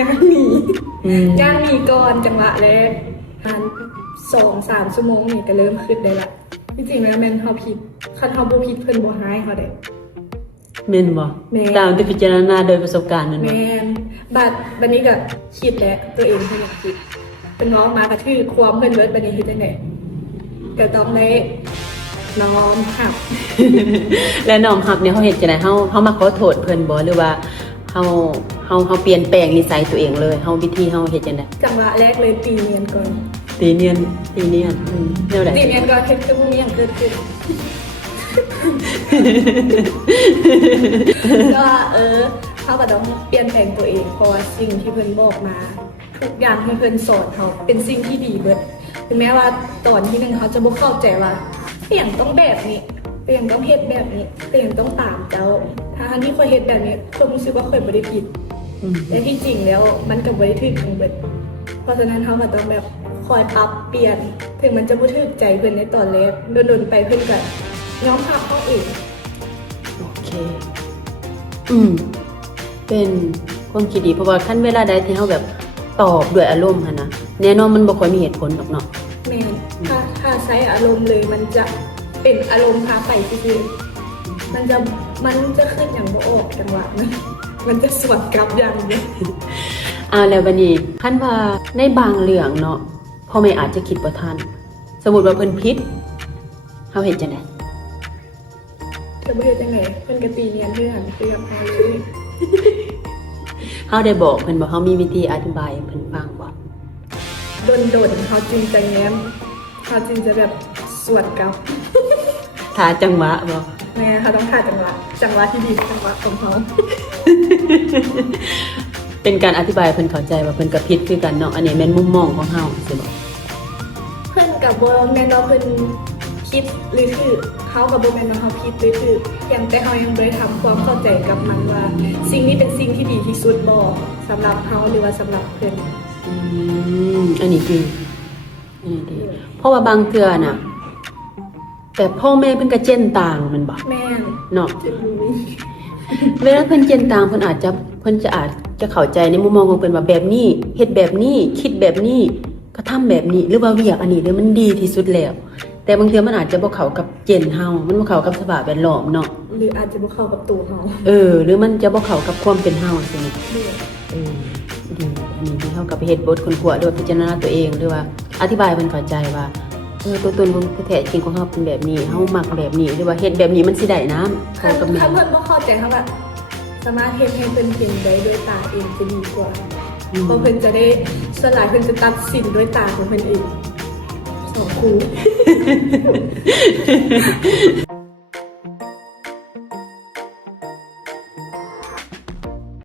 ย่างหนีย่างหนีก่อนจังหวะแรก2-3 ชั่วโมงนี่ก็เริ่มขึ้นได้ละที่จริงแล้วแม่นเฮาผิดคันเฮาบ่ผิดเพิ่นบ่หายเฮาได้แม่นบ่ตามที่พิจารณาโดยประสบการณ์นั่นบ่แม่นบัดนี้ก็คิดแล้วตัวเองเพิ่นคิดเป็นน้องมากระทืบความเพิ่นเบิดบัดนี้เฮ็ดจังได๋ก็ต้องได้น้อมรับ และน้อมรับเนี่ยเฮาเฮ็ดจังได๋เฮามาขอโทษเพิ่นบ่หรือว่าเฮาเปลี่ยนแปลงนิสัยตัวเองเลยเฮาวิธีเฮาเฮ็ดจังได๋จังหวะแรกเลยตีเนียนก่อนตีเนียนแนวใดตีเนียนก่อนเฮ็ดคือบ่มีหยังเกิดขึ้นก็เขาก็ต้องเปลี่ยนแปลงตัวเองเพราะว่าสิ่งที่เพิ่นบอกมาทุกอย่างที่เพิ่นสอนเขาเป็นสิ่งที่ดีเบิดถึงแม้ว่าตอนที่นึงเขาจะบ่เข้าใจว่าเปลี่ยนต้องแบบนี้เปลี่ยนต้องเฮ็ดแบบนี้เปลี่ยนต้องตามเจ้าถ้าทันที่ค่อยเฮ็ดแบบนี้คนรู้สึกว่าค่อยบ่ได้ผิดแต่ที่จริงแล้วมันก็บ่ได้ถูกทั้งเบิดเพราะฉะนั้นเขาก็ต้องแบบคอยปรับเปลี่ยนถึงมันจะบ่ถูกใจเพิ่นในตอนแรกโดนๆไปเพิ่นก็ยอมรับเขาเองโอเคเป็นความคิดดีเพราะว่าขั้นเวลาใดที่เฮาแบบตอบด้วยอารมณ์หั่นนะแน่นอนมันบ่ค่อยมีเหตุผลหรอกเนาะแม่นถ้าใช้อารมณ์เลยมันจะเป็นอารมณ์พาไปซื่อๆมันจะขึ้นอย่างบ่ออกจังหวะนะมันจะสวนกลับอย่างเดียวแล้วบัดนี้คันว่าในบางเรื่องเนาะพ่อแม่อาจจะคิดบ่ทันสมมุติว่าเพิ่นผิดเฮาเฮ็ดจังได๋จะบ่เฮ็ดจังได๋เพิ่นก็ตีเนียนเรื่องเฮาเลย เฮาได้บอกเพิ่นบ่เฮามีวิธีอธิบายให้เพิ่นฟังบ่โดนเฮาจึงจะแง้มเฮาจึงจะแบบสวนกลับท่าจังหวะบ่แม่เขาต้องท่าจังหวะที่ดีจังหวะของเขา เป็นการอธิบายเพิ่นเข้าใจว่าเพิ่นก็ผิดคือกันเนาะอันนี้แม่นมุมมองของเฮาสิบ่เพิ่นก็บ่แม่นว่าเพิ่นคิดหรือถูกเฮาก็บ่แม่นว่าเฮาผิดหรือถูกเพียงแต่เฮายังบ่ได้ทำความเข้าใจกับมันว่าสิ่งนี้เป็นสิ่งที่ดีที่สุดบ่สำหรับเฮาหรือว่าสำหรับเพิ่นอันนี้ดีเพราะว่าบางเทื่อน่ะแต่พ่อแม่เพิ่นก็เจนต่างมันบ่แม่นเนาะเวลาเพิ่นเจนต่างเพิ่นอาจจะเข้าใจในมุมมองของเพิ่นว่าแบบนี้เฮ็ดแบบนี้คิดแบบนี้ก็ทำแบบนี้หรือว่าเวียกอันนี้หรือมันดีที่สุดแล้วแต่บางเทื่อมันอาจจะบ่เข้ากับเจนเฮามันบ่เข้ากับสภาพแวดล้อมเนาะหรืออาจจะบ่เข้ากับตัวเฮาหรือมันจะบ่เข้ากับความเป็นเฮาจังซี่ดีอันนี้ที่เฮาก็ไปเฮ็ดบทคนกลัวหรือว่าพิจารณาตัวเองหรือว่าอธิบายเพิ่นเข้าใจว่าตัวตนของแท้จริงของเฮาเป็นแบบนี้เฮามักแบบนี้หรือว่าเฮ็ดแบบนี้มันสิได้น้ำเข้ากับแม่ถ้าเพิ่นบ่เข้าใจเฮาว่าสามารถเฮ็ดให้เพิ่นเห็นได้ด้วยตาเองจะดีกว่าเพราะเพิ่นจะได้ส่วนหลายเพิ่นจะตัดสินด้วยตาของเพิ่นเอง2 คู่